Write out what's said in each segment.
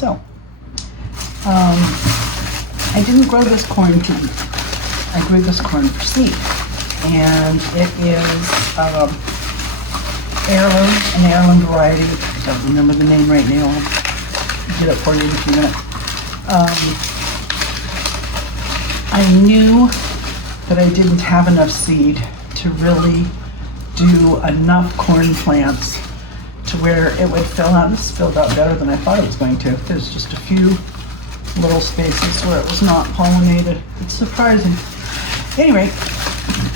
So, I didn't grow this corn to eat. I grew this corn for seed. And it is heirloom, an heirloom variety. I don't remember the name right now. I'll get it for you in a few minutes. I knew that I didn't have enough seed to really do enough corn plants to where it would fill out. This filled out better than I thought it was going to. There's just a few little spaces where it was not pollinated. It's surprising. Anyway,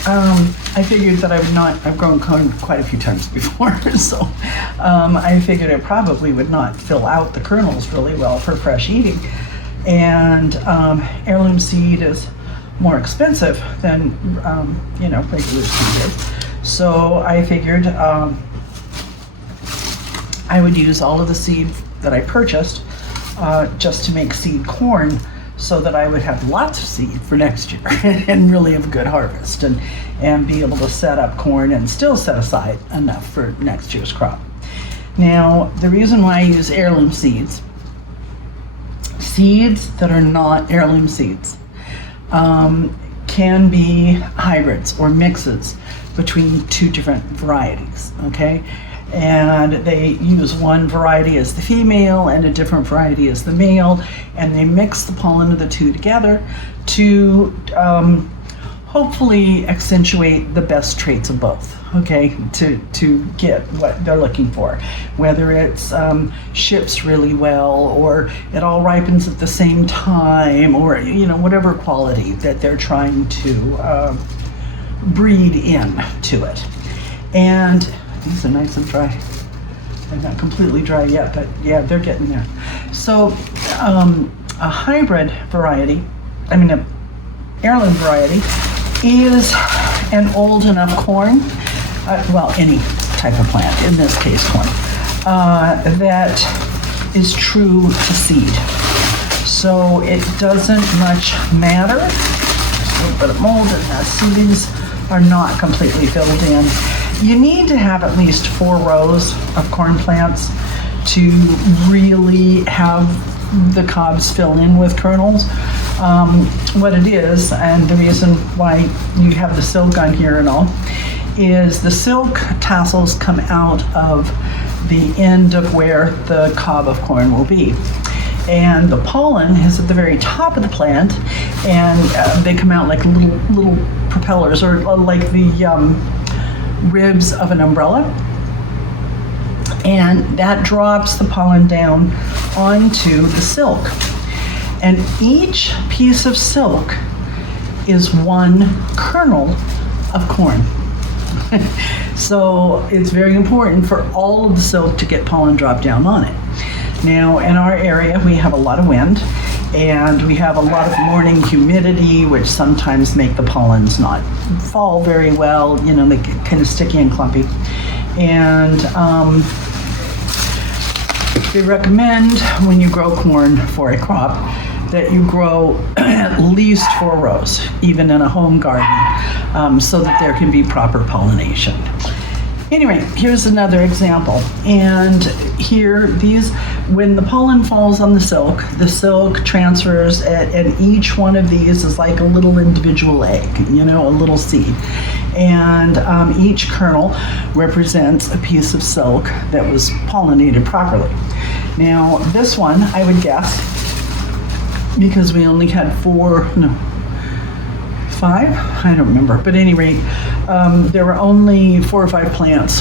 I figured that I would not, I've grown corn quite a few times before, so I figured it probably would not fill out the kernels really well for fresh eating. And heirloom seed is more expensive than, regular seed is. So I figured I would use all of the seed that I purchased just to make seed corn, so that I would have lots of seed for next year and really have a good harvest and be able to set up corn and still set aside enough for next year's crop. Now, the reason why I use heirloom seeds that are not heirloom seeds, can be hybrids or mixes between two different varieties, okay? And they use one variety as the female and a different variety as the male, and they mix the pollen of the two together to hopefully accentuate the best traits of both, okay, to get what they're looking for. Whether it's ships really well, or it all ripens at the same time, or whatever quality that they're trying to breed into it. And these are nice and dry. They're not completely dry yet, but yeah, they're getting there. So a hybrid variety, a heirloom variety, is an old enough corn, any type of plant, in this case corn, that is true to seed. So it doesn't much matter. There's a little bit of mold and the seedlings are not completely filled in. You need to have at least 4 rows of corn plants to really have the cobs fill in with kernels. What it is, and the reason why you have the silk on here and all, is the silk tassels come out of the end of where the cob of corn will be. And the pollen is at the very top of the plant, and they come out like little propellers, or like the ribs of an umbrella, and that drops the pollen down onto the silk. And each piece of silk is one kernel of corn. So it's very important for all of the silk to get pollen dropped down on it. Now, in our area, we have a lot of wind, and we have a lot of morning humidity, which sometimes make the pollens not fall very well. They get kind of sticky and clumpy. And they recommend, when you grow corn for a crop, that you grow at least 4 rows, even in a home garden, so that there can be proper pollination. Anyway, here's another example. And here, when the pollen falls on the silk transfers, and each one of these is like a little individual egg, a little seed. And each kernel represents a piece of silk that was pollinated properly. Now, this one, I would guess, because we only had 5? I don't remember. But at any rate, there were only 4 or 5 plants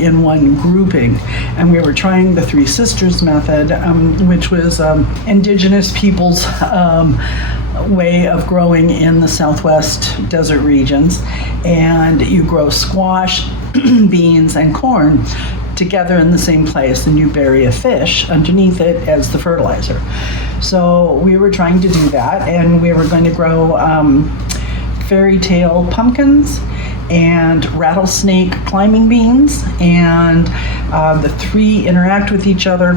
in one grouping, and we were trying the Three Sisters method, which was indigenous people's way of growing in the southwest desert regions. And you grow squash, beans, and corn together in the same place, and you bury a fish underneath it as the fertilizer. So we were trying to do that, and we were going to grow fairy tale pumpkins and rattlesnake climbing beans, and the 3 interact with each other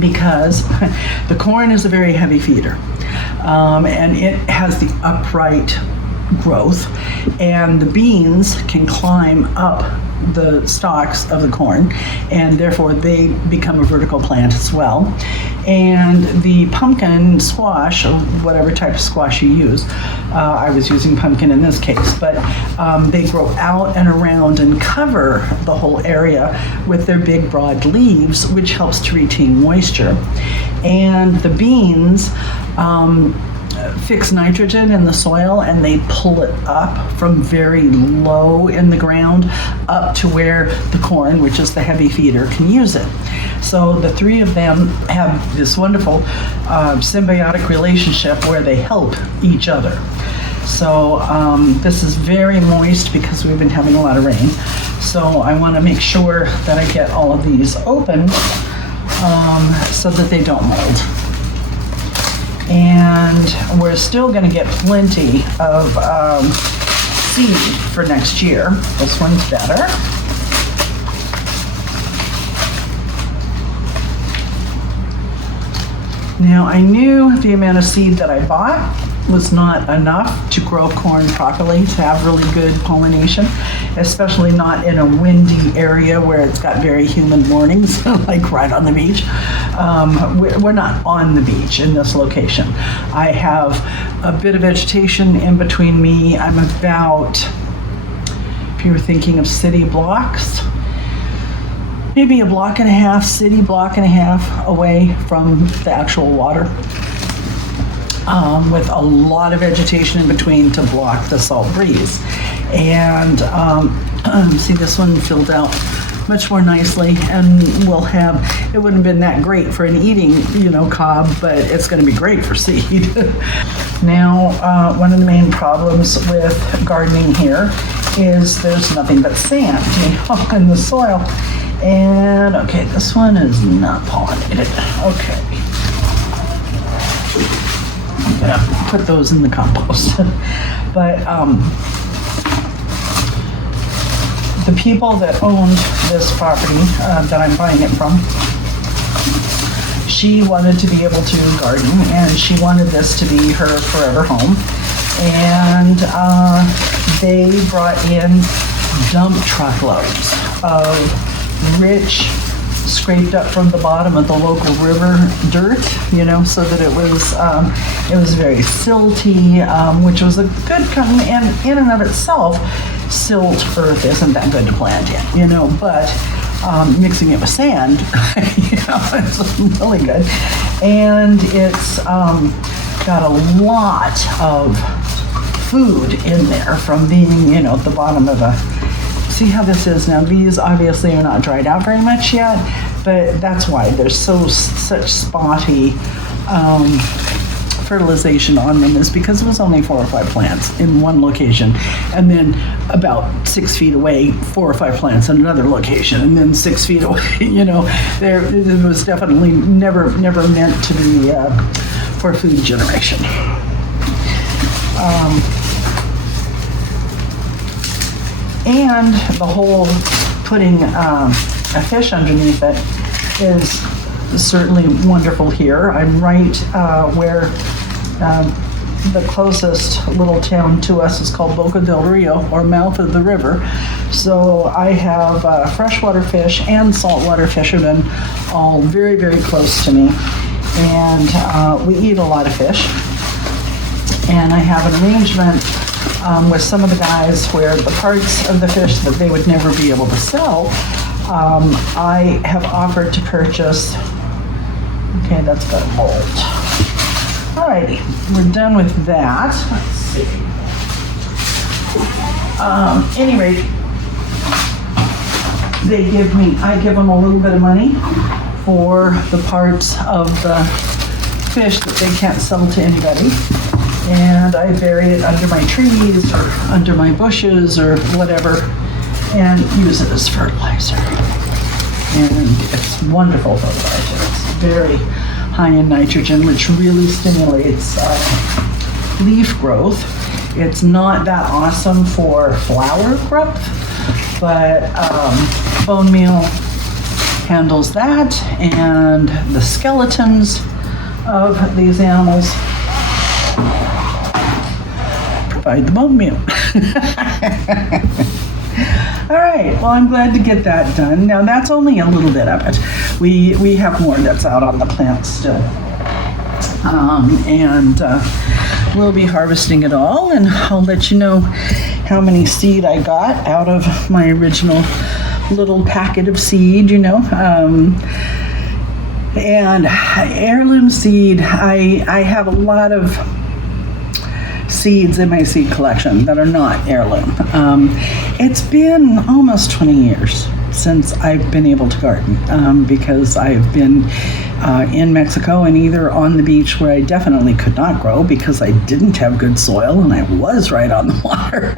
because the corn is a very heavy feeder, and it has the upright growth, and the beans can climb up the stalks of the corn, and therefore they become a vertical plant as well. And the pumpkin squash, or whatever type of squash you use, I was using pumpkin in this case, but they grow out and around and cover the whole area with their big broad leaves, which helps to retain moisture. And the beans fix nitrogen in the soil, and they pull it up from very low in the ground up to where the corn, which is the heavy feeder, can use it. So the three of them have this wonderful symbiotic relationship where they help each other. So this is very moist because we've been having a lot of rain. So I want to make sure that I get all of these open so that they don't mold. And we're still going to get plenty of seed for next year. This one's better. Now, I knew the amount of seed that I bought was not enough to grow corn properly, to have really good pollination, especially not in a windy area where it's got very humid mornings, like right on the beach. We're not on the beach in this location. I have a bit of vegetation in between me. I'm about, if you were thinking of city blocks, maybe a block and a half, city block and a half away from the actual water. With a lot of vegetation in between to block the salt breeze. And see, this one filled out much more nicely, and we'll have, it wouldn't have been that great for an eating, cob, but it's going to be great for seed. Now, one of the main problems with gardening here is there's nothing but sand, in the soil. And okay, this one is not pollinated. Okay. I'm gonna put those in the compost. But the people that owned this property that I'm buying it from, she wanted to be able to garden, and she wanted this to be her forever home. And they brought in dump truckloads of rich, scraped up from the bottom of the local river dirt, so that it was very silty, which was a good and in and of itself, silt earth isn't that good to plant in, but mixing it with sand, it's really good. And it's got a lot of food in there from being, at the bottom of a, see how this is now. These obviously are not dried out very much yet, but that's why there's such spotty fertilization on them, is because it was only 4 or 5 plants in one location, and then about 6 feet away, 4 or 5 plants in another location, and then 6 feet away. It was definitely never meant to be for food generation. And the whole putting a fish underneath it is certainly wonderful here. I'm right where the closest little town to us is called Boca del Rio, or mouth of the river. So I have freshwater fish and saltwater fishermen all very, very close to me. And we eat a lot of fish. And I have an arrangement with some of the guys where the parts of the fish that they would never be able to sell, I have offered to purchase. Okay, that's got a mold. Alrighty, we're done with that. Let's see. Anyway, I give them a little bit of money for the parts of the fish that they can't sell to anybody. And I bury it under my trees or under my bushes or whatever, and use it as fertilizer. And it's wonderful fertilizer. It's very high in nitrogen, which really stimulates leaf growth. It's not that awesome for flower growth, but bone meal handles that, and the skeletons of these animals by the bone meal. All right, well, I'm glad to get that done. Now, that's only a little bit of it. We have more that's out on the plants still. We'll be harvesting it all, and I'll let you know how many seed I got out of my original little packet of seed, and heirloom seed, I have a lot of seeds in my seed collection that are not heirloom. It's been almost 20 years since I've been able to garden, because I've been in Mexico and either on the beach where I definitely could not grow because I didn't have good soil and I was right on the water,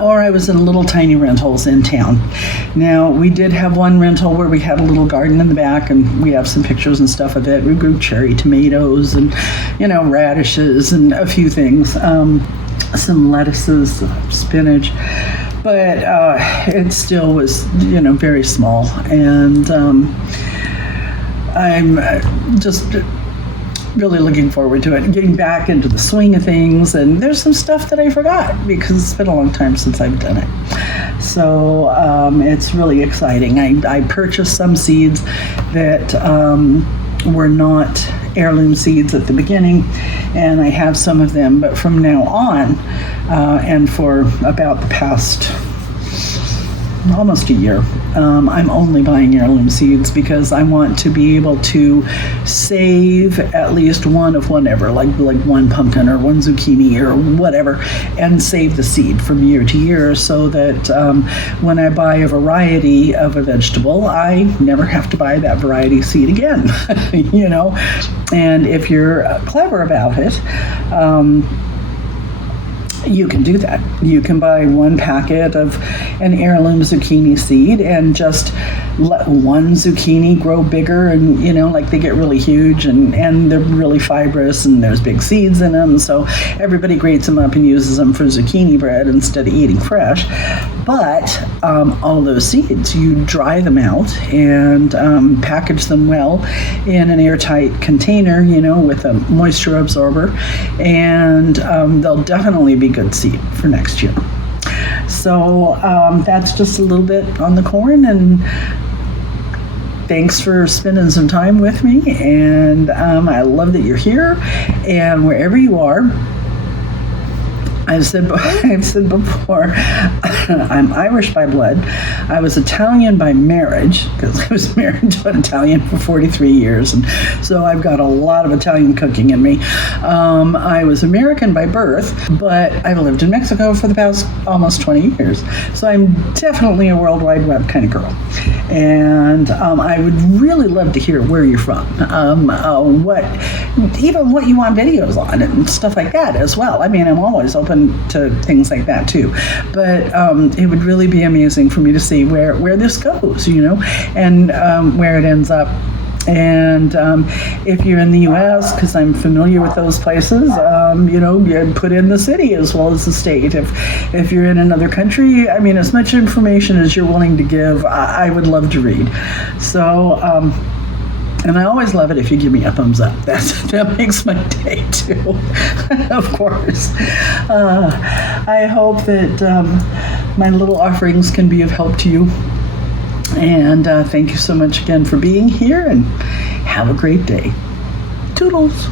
or I was in little tiny rentals in town. Now, we did have one rental where we had a little garden in the back, and we have some pictures and stuff of it. We grew cherry tomatoes and, radishes and a few things, some lettuces, spinach. But it still was, very small. And I'm just really looking forward to it and getting back into the swing of things. And there's some stuff that I forgot because it's been a long time since I've done it. So it's really exciting. I purchased some seeds that were not heirloom seeds at the beginning, and I have some of them, but from now on, and for about the past almost a year, I'm only buying heirloom seeds because I want to be able to save at least one of whatever, like one pumpkin or one zucchini or whatever, and save the seed from year to year so that when I buy a variety of a vegetable, I never have to buy that variety seed again, And if you're clever about it, you can do that. You can buy one packet of an heirloom zucchini seed and just let one zucchini grow bigger, and like they get really huge and they're really fibrous and there's big seeds in them, so everybody grates them up and uses them for zucchini bread instead of eating fresh. But all those seeds, you dry them out and package them well in an airtight container, with a moisture absorber, and they'll definitely be good seed for next year. So that's just a little bit on the corn, and thanks for spending some time with me, and I love that you're here, and wherever you are, I've said before, I'm Irish by blood. I was Italian by marriage because I was married to an Italian for 43 years, and so I've got a lot of Italian cooking in me. I was American by birth, but I've lived in Mexico for the past almost 20 years, so I'm definitely a World Wide Web kind of girl. And I would really love to hear where you're from, what you want videos on and stuff like that as well. I mean, I'm always open to things like that too, but it would really be amazing for me to see where this goes, and where it ends up. And if you're in the U.S., because I'm familiar with those places, you put in the city as well as the state. If you're in another country, I mean, as much information as you're willing to give, I would love to read. So, and I always love it if you give me a thumbs up. That makes my day too, of course. I hope that my little offerings can be of help to you. And thank you so much again for being here, and have a great day. Toodles.